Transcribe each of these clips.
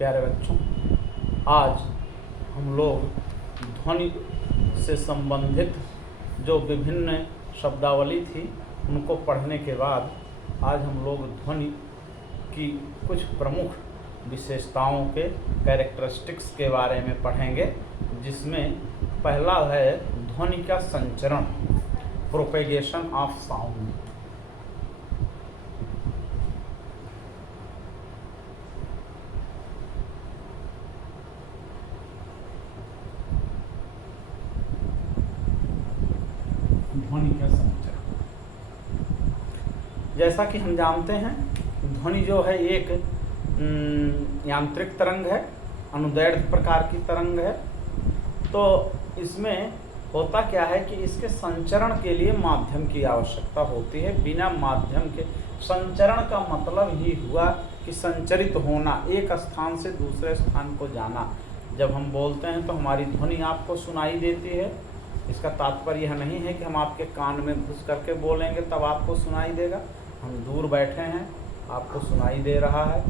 प्यारे बच्चों, आज हम लोग ध्वनि से संबंधित जो विभिन्न शब्दावली थी उनको पढ़ने के बाद आज हम लोग ध्वनि की कुछ प्रमुख विशेषताओं के कैरेक्टरिस्टिक्स के बारे में पढ़ेंगे, जिसमें पहला है ध्वनि का संचरण, प्रोपेगेशन ऑफ साउंड। ध्वनि का संचरण, जैसा कि हम जानते हैं, ध्वनि जो है एक यांत्रिक तरंग है, अनुदैर्ध्य प्रकार की तरंग है। तो इसमें होता क्या है कि इसके संचरण के लिए माध्यम की आवश्यकता होती है। बिना माध्यम के संचरण का मतलब ही हुआ कि संचरित होना, एक स्थान से दूसरे स्थान को जाना। जब हम बोलते हैं तो हमारी ध्वनि आपको सुनाई देती है। इसका तात्पर्य यह नहीं है कि हम आपके कान में घुस करके बोलेंगे तब आपको सुनाई देगा। हम दूर बैठे हैं, आपको सुनाई दे रहा है।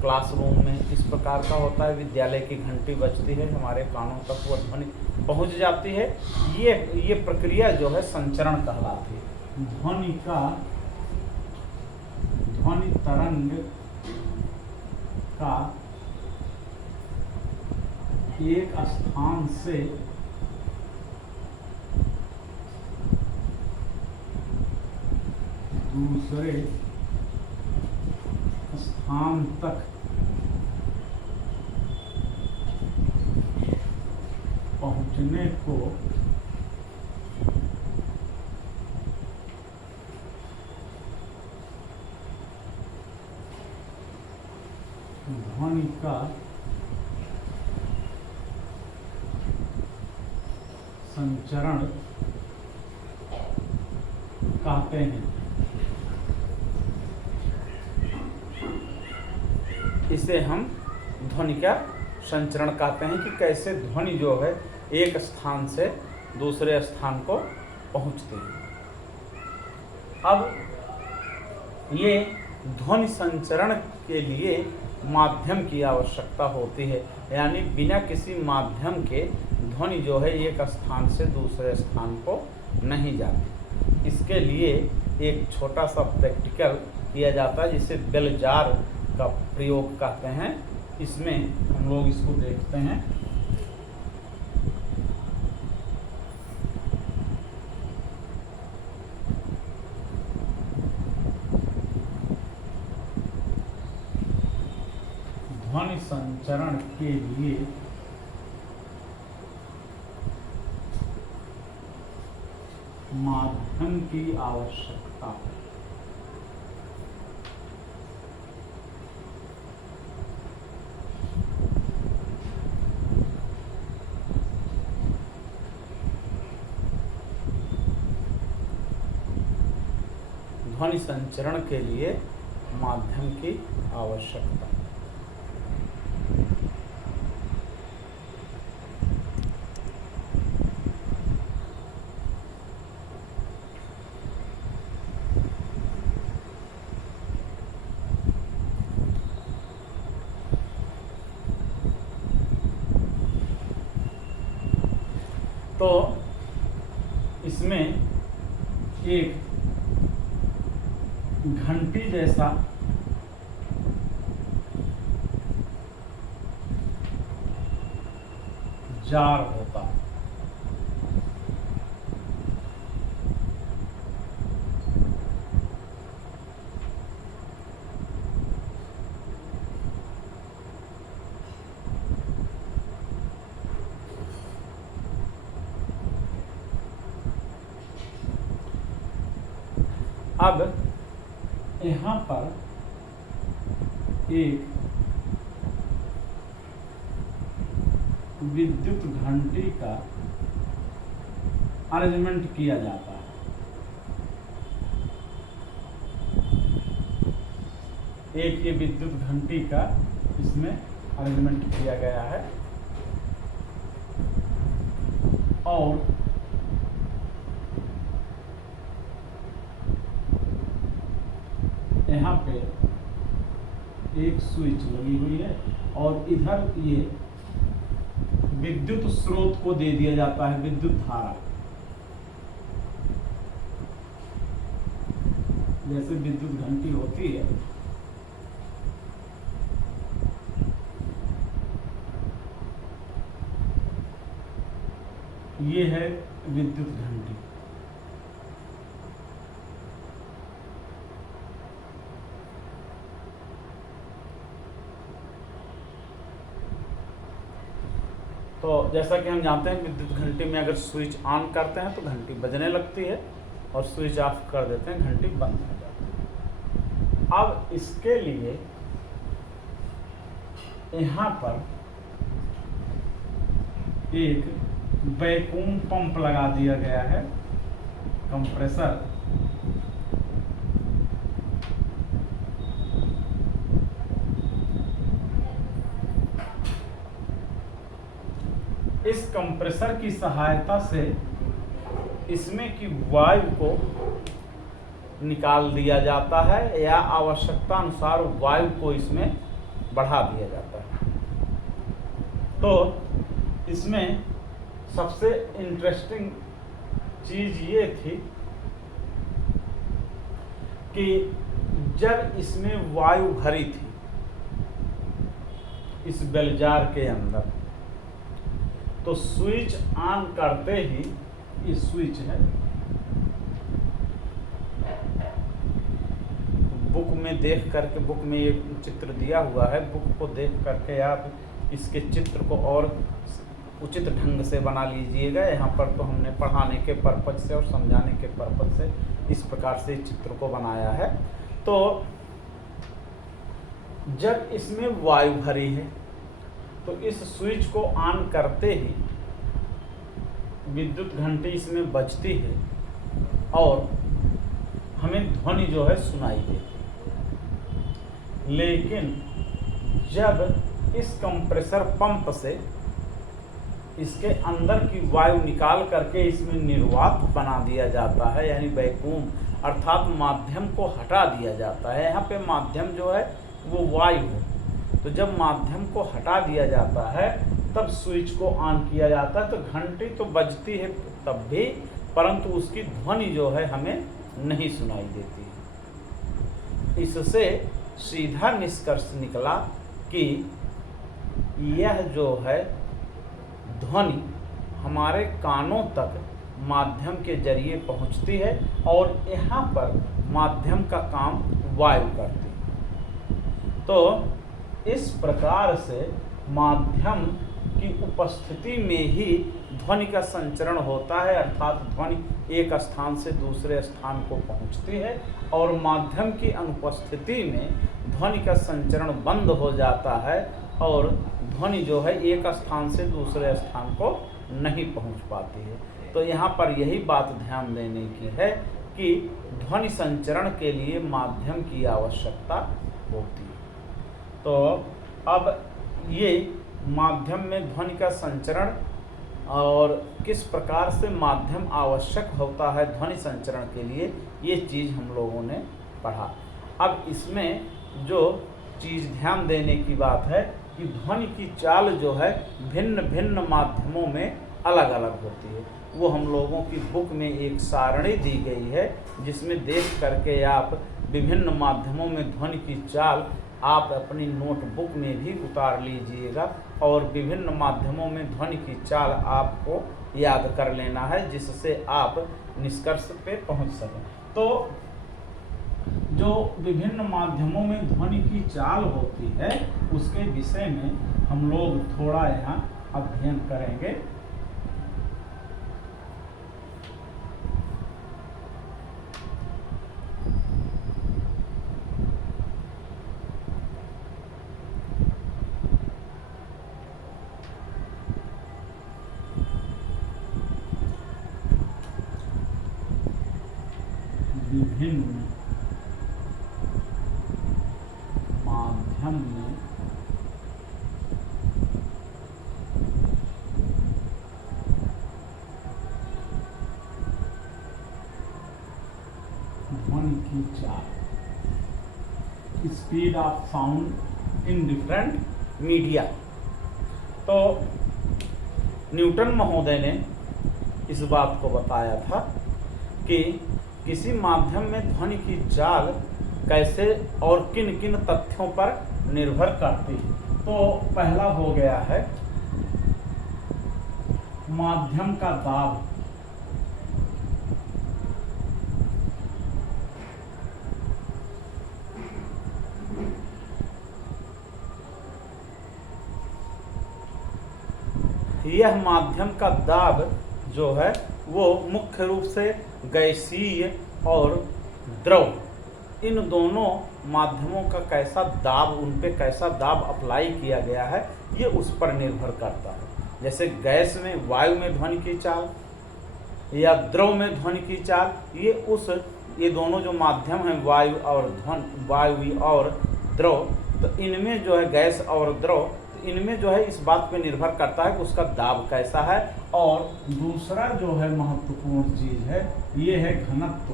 क्लासरूम में इस प्रकार का होता है, विद्यालय की घंटी बजती है, हमारे कानों तक वह ध्वनि पहुंच जाती है। ये प्रक्रिया जो है संचरण कहलाती है। ध्वनि तरंग का एक स्थान से दूसरे स्थान तक पहुंचने को ध्वनि का संचरण कहते हैं। इसे हम ध्वनि का संचरण कहते हैं कि कैसे ध्वनि जो है एक स्थान से दूसरे स्थान को पहुंचती है। अब ये ध्वनि संचरण के लिए माध्यम की आवश्यकता होती है, यानी बिना किसी माध्यम के ध्वनि जो है एक स्थान से दूसरे स्थान को नहीं जाती। इसके लिए एक छोटा सा प्रैक्टिकल किया जाता है, जिसे बेल जार का प्रयोग कहते हैं। इसमें हम लोग इसको देखते हैं। ध्वनि संचरण के लिए माध्यम की आवश्यकता है। ध्वनि संचरण के लिए माध्यम की आवश्यकता। तो इसमें एक घंटी जैसा जार होता है। अब यहाँ पर एक विद्युत घंटी का अरेंजमेंट किया जाता है। एक ये विद्युत घंटी का इसमें अरेंजमेंट किया गया है और यहाँ पे एक स्विच लगी हुई है और इधर ये विद्युत स्रोत को दे दिया जाता है विद्युत धारा। जैसे विद्युत घंटी होती है, ये है विद्युत घंटी। तो जैसा कि हम जानते हैं विद्युत घंटी में अगर स्विच ऑन करते हैं तो घंटी बजने लगती है और स्विच ऑफ कर देते हैं घंटी बंद हो जाती है। अब इसके लिए यहाँ पर एक वैक्यूम पंप लगा दिया गया है, कंप्रेसर। इस कंप्रेसर की सहायता से इसमें की वायु को निकाल दिया जाता है या आवश्यकता अनुसार वायु को इसमें बढ़ा दिया जाता है। तो इसमें सबसे इंटरेस्टिंग चीज ये थी कि जब इसमें वायु भरी थी इस बेल जार के अंदर, तो स्विच ऑन करते ही, ये स्विच है, बुक में देख करके, बुक में ये चित्र दिया हुआ है, बुक को देख करके आप इसके चित्र को और उचित ढंग से बना लीजिएगा। यहाँ पर तो हमने पढ़ाने के पर्पज से और समझाने के पर्पज से इस प्रकार से चित्र को बनाया है। तो जब इसमें वायु भरी है तो इस स्विच को ऑन करते ही विद्युत घंटी इसमें बजती है और हमें ध्वनि जो है सुनाई देती है। लेकिन जब इस कंप्रेसर पंप से इसके अंदर की वायु निकाल करके इसमें निर्वात बना दिया जाता है, यानी वैक्यूम अर्थात माध्यम को हटा दिया जाता है। यहाँ पे माध्यम जो है वो वायु है। तो जब माध्यम को हटा दिया जाता है तब स्विच को ऑन किया जाता है। तो घंटी तो बजती है तब भी, परंतु उसकी ध्वनि जो है हमें नहीं सुनाई देती है। इससे सीधा निष्कर्ष निकला कि यह जो है ध्वनि हमारे कानों तक माध्यम के जरिए पहुंचती है और यहाँ पर माध्यम का काम वायु करती है। तो इस प्रकार से माध्यम की उपस्थिति में ही ध्वनि का संचरण होता है, अर्थात ध्वनि एक स्थान से दूसरे स्थान को पहुंचती है और माध्यम की अनुपस्थिति में ध्वनि का संचरण बंद हो जाता है और ध्वनि जो है एक स्थान से दूसरे स्थान को नहीं पहुंच पाती है। तो यहाँ पर यही बात ध्यान देने की है कि ध्वनि संचरण के लिए माध्यम की आवश्यकता होती है। तो अब ये माध्यम में ध्वनि का संचरण और किस प्रकार से माध्यम आवश्यक होता है ध्वनि संचरण के लिए, ये चीज़ हम लोगों ने पढ़ा। अब इसमें जो चीज़ ध्यान देने की बात है कि ध्वनि की चाल जो है भिन्न भिन्न माध्यमों में अलग अलग होती है। वो हम लोगों की बुक में एक सारणी दी गई है जिसमें देख करके आप विभिन्न माध्यमों में ध्वनि की चाल आप अपनी नोटबुक में भी उतार लीजिएगा और विभिन्न माध्यमों में ध्वनि की चाल आपको याद कर लेना है, जिससे आप निष्कर्ष पे पहुंच सकें। तो जो विभिन्न माध्यमों में ध्वनि की चाल होती है उसके विषय में हम लोग थोड़ा यहाँ अध्ययन करेंगे। विभिन्न माध्यम में ध्वनि की चाल, speed of sound in different media. तो न्यूटन महोदय ने इस बात को बताया था कि किसी माध्यम में ध्वनि की चाल कैसे और किन किन तथ्यों पर निर्भर करती है। तो पहला हो गया है माध्यम का दाब। यह माध्यम का दाब जो है वो मुख्य रूप से गैसीय और द्रव, इन दोनों माध्यमों का कैसा दाब, उन पे कैसा दाब अप्लाई किया गया है, ये उस पर निर्भर करता है। जैसे गैस में, वायु में ध्वनि की चाल या द्रव में ध्वनि की चाल, ये दोनों जो माध्यम हैं वायु और द्रव, तो इनमें जो है गैस और द्रव, इनमें जो है इस बात पे निर्भर करता है कि उसका दाब कैसा है। और दूसरा जो है महत्वपूर्ण चीज है, ये है घनत्व,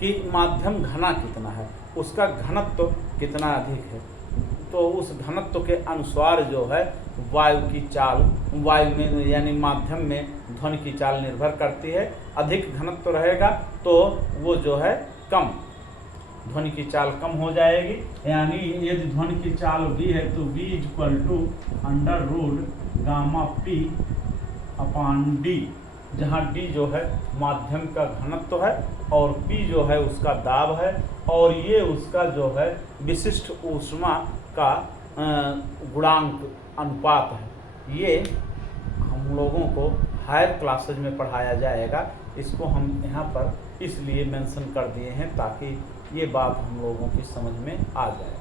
कि माध्यम घना कितना है, उसका घनत्व कितना अधिक है। तो उस घनत्व के अनुसार जो है वायु की चाल, वायु में यानी माध्यम में ध्वनि की चाल निर्भर करती है। अधिक घनत्व रहेगा तो वो जो है कम, ध्वनि की चाल कम हो जाएगी। यानी यदि ध्वनि की चाल v है तो v √, गामा p अपान d, जहाँ d जो है माध्यम का घनत्व है और p जो है उसका दाब है, और ये उसका जो है विशिष्ट ऊष्मा का गुणांक अनुपात है। ये हम लोगों को हायर क्लासेज में पढ़ाया जाएगा। इसको हम यहाँ पर इसलिए मेंशन कर दिए हैं ताकि ये बात हम लोगों की समझ में आ जाए।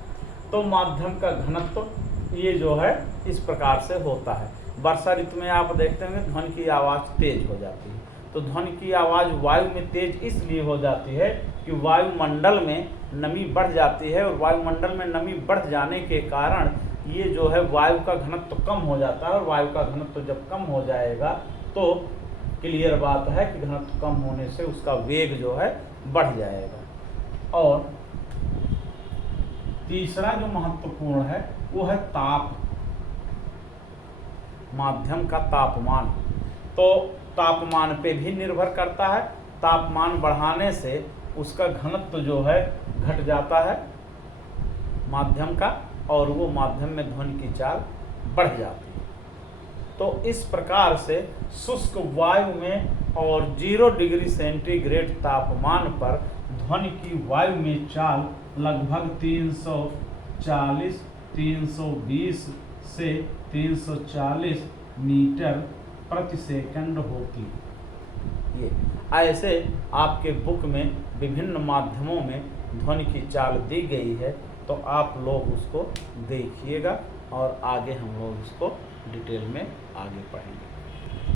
तो माध्यम का घनत्व ये जो है इस प्रकार से होता है। वर्षा ऋतु में आप देखते होंगे ध्वनि की आवाज़ तेज हो जाती है। तो ध्वनि की आवाज़ वायु में तेज इसलिए हो जाती है कि वायुमंडल में नमी बढ़ जाती है, और वायुमंडल में नमी बढ़ जाने के कारण ये जो है वायु का घनत्व कम हो जाता है। और वायु का घनत्व जब कम हो जाएगा तो क्लियर बात है कि घनत्व कम होने से उसका वेग जो है बढ़ जाएगा। और तीसरा जो महत्वपूर्ण है वो है ताप, माध्यम का तापमान। तो तापमान पे भी निर्भर करता है। तापमान बढ़ाने से उसका घनत्व जो है घट जाता है माध्यम का, और वो माध्यम में ध्वनि की चाल बढ़ जाती है। तो इस प्रकार से शुष्क वायु में और 0 डिग्री सेंटीग्रेड तापमान पर ध्वनि की वायु में चाल लगभग 340, 320 से 340 मीटर प्रति सेकंड होती है। ये ऐसे आपके बुक में विभिन्न माध्यमों में ध्वनि की चाल दी गई है, तो आप लोग उसको देखिएगा और आगे हम लोग उसको डिटेल में आगे पढ़ेंगे।